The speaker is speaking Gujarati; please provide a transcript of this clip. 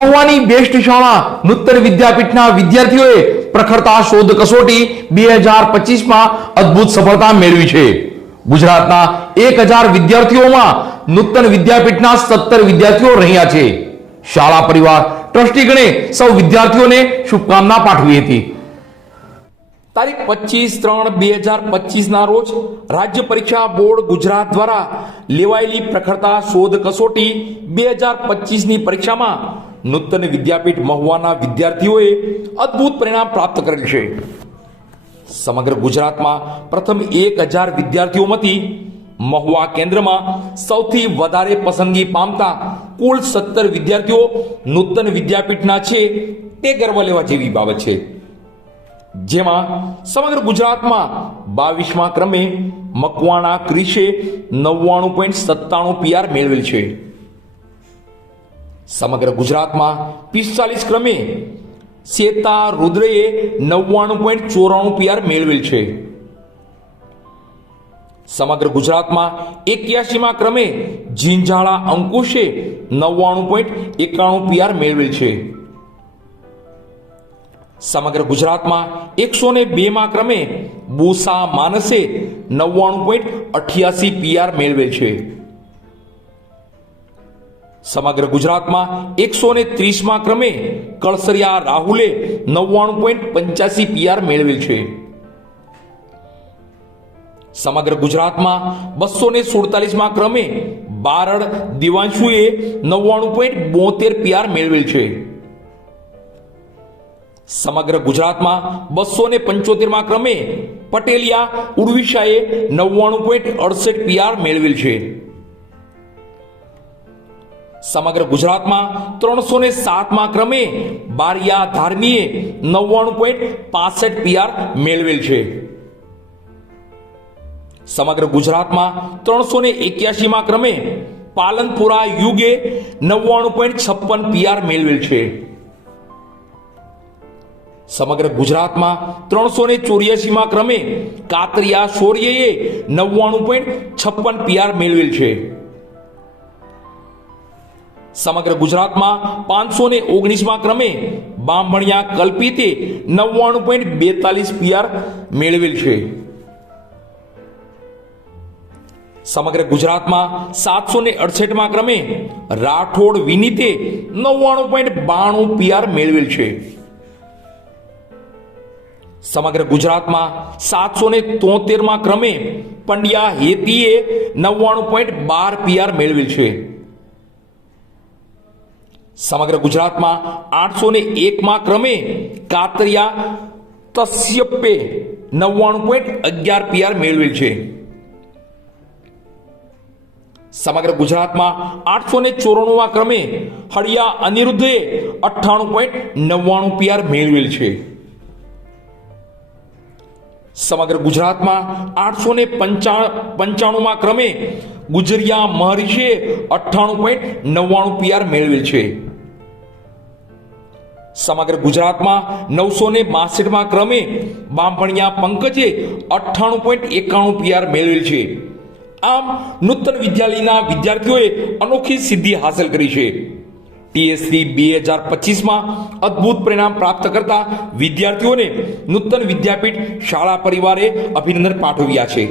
મહુવાની બેસ્ટ શાળા નૂતન વિદ્યાપીઠના વિદ્યાર્થીઓએ પ્રખરતા શોધ કસોટી 2025માં અદ્ભુત સફળતા મેળવી છે। ગુજરાતના 1000 વિદ્યાર્થીઓમાં નૂતન વિદ્યાપીઠના 17 વિદ્યાર્થીઓ રહ્યા છે। શાળા પરિવાર ટ્રસ્ટીગણે સૌ વિદ્યાર્થીઓને શુભકામના પાઠવી હતી। તારીખ 25/3/2025 ના રોજ રાજ્ય પરીક્ષા બોર્ડ ગુજરાત દ્વારા લેવાયેલી પ્રખરતા શોધ કસોટી 2025 ની પરીક્ષામાં નૂતન વિદ્યાપીઠ મહુવાના વિદ્યાર્થીઓએ અદ્ભુત પરિણામ પ્રાપ્ત કરેલ છે। સમગ્ર ગુજરાતમાં પ્રથમ 1000 વિદ્યાર્થીઓમાંથી મહુવા કેન્દ્રમાં સૌથી વધારે પસંદગી પામતા કુલ 17 વિદ્યાર્થીઓ નૂતન વિદ્યાપીઠના છે તે ગર્વ લેવા જેવી બાબત છે। જેમાં સમગ્ર ગુજરાતમાં 22મા ક્રમે મકવાણા ક્રિશે 99.97 PR મેળવેલ છે। સમગ્ર ગુજરાતમાં 45 ક્રમે સેતા રુદ્રએ 99.94 PR મેળવેલ છે। સમગ્ર ગુજરાતમાં 81મા ક્રમે ઝીંઝાળા અંકુશે 99.91 PR મેળવેલ છે। સમગ્ર ગુજરાતમાં 102મા ક્રમે બુસા માનસે 99.88 PR મેળવેલ છે। સમગ્ર ગુજરાતમાં 130મા ક્રમે કળસરિયા રાહુલે 99.85 PR મેળવેલ છે। સમગ્ર ગુજરાતમાં 247મા ક્રમે બારડ દિવાંશુએ 99.72 PR મેળવેલ છે। સમગ્ર ગુજરાતમાં 275મા ક્રમે પટેલિયા ઉર્વિશાએ 99.68 PR મેળવેલ છે। સમગ્ર ગુજરાતમાં 307મા ક્રમે બારિયા ધાર્મીએ 99.65 PR મેળવેલ છે। સમગ્ર ગુજરાતમાં 381મા ક્રમે પાલનપુરા યુગે 99.56 PR મેળવેલ છે। સમગ્ર ગુજરાતમાં 384મા ક્રમે કાતરિયા શૌર્યએ 99.56 PR મેળવેલ છે। સમગ્ર ગુજરાતમાં 519મા ક્રમે બામણિયા કલ્પિતે 99.42 PR મેળવેલ છે। સમગ્ર ગુજરાતમાં 768મા ક્રમે રાઠોડ વિનીતે 99.92 PR મેળવેલ છે। સમગ્ર ગુજરાતમાં 773મા ક્રમે પંડ્યા હેતીએ 99.12 PR મેળવેલ છે। સમગ્ર ગુજરાતમાં 801મા ક્રમે કાતરિયા તસ્યપે 99.11 PR મેળવેલ છે। સમગ્ર ગુજરાતમાં 894મા ક્રમે હળિયા અનિરુદ્ધએ 98.99 PR મેળવેલ છે। સમગ્ર ગુજરાતમાં 895મા ક્રમે ગુજરિયા મહર્ષિએ 98.99 PR મેળવેલ છે। સમગ્ર ગુજરાતમાં 962મા ક્રમે બામણિયા પંકજે 98.91 PR મેળવેલ છે। આમ નૂતન વિદ્યાલયના વિદ્યાર્થીઓએ અનોખી સિદ્ધિ હાંસલ કરી છે। TSC 2025માં અદ્ભુત પરિણામ પ્રાપ્ત કરતા વિદ્યાર્થીઓને નૂતન વિદ્યાપીઠ શાળા પરિવારે અભિનંદન પાઠવ્યા છે।